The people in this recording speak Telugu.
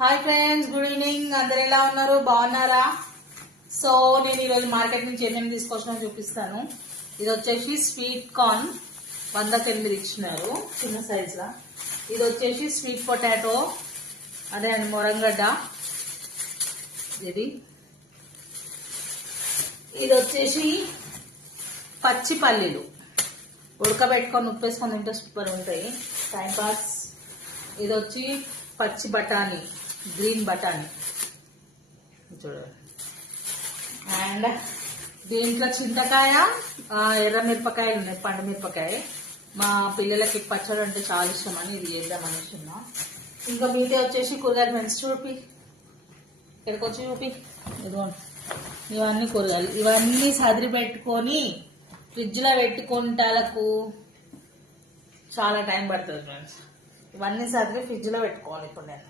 Hi friends, good evening. అందరు ఎలా ఉన్నారు? బాగున్నారా? సో నేను ఈరోజు మార్కెట్ నుంచి ఏమేమి తీసుకొచ్చినా చూపిస్తాను. ఇది వచ్చేసి స్వీట్ కార్న్ 108 ఇచ్చినారు చిన్న సైజులా. ఇది వచ్చేసి స్వీట్ పొటాటో, అదే అండి మొరంగడ్డ. ఇది వచ్చేసి పచ్చి పల్లీలు ఉడకబెట్టుకొని ఉప్పేసుకొని తింటే సూపర్ ఉంటాయి, టైంపాస్. ఇది వచ్చి పచ్చి బఠానీ, గ్రీన్ బఠానీ చూడండి. అండ్ దీంట్లో చింతకాయ, ఎర్ర మిరపకాయలు ఉన్నాయి, పండు మిరపకాయ. మా పిల్లలకి పచ్చడి అంటే చాలా ఇష్టం అని ఇది చేద్దామని ఇస్తున్నా. ఇంకా మీదే వచ్చేసి కూరగాయలు ఫ్రెండ్స్ చూపి, ఇక్కడికి వచ్చి చూపి. ఇదిగోండి, ఇవన్నీ కూరగాయలు. ఇవన్నీ సదిరి పెట్టుకొని ఫ్రిడ్జ్లో పెట్టుకుంటాలకు చాలా టైం పడుతుంది ఫ్రెండ్స్. ఇవన్నీ సదిరి ఫ్రిడ్జ్లో పెట్టుకోవాలి ఇప్పుడు నేను.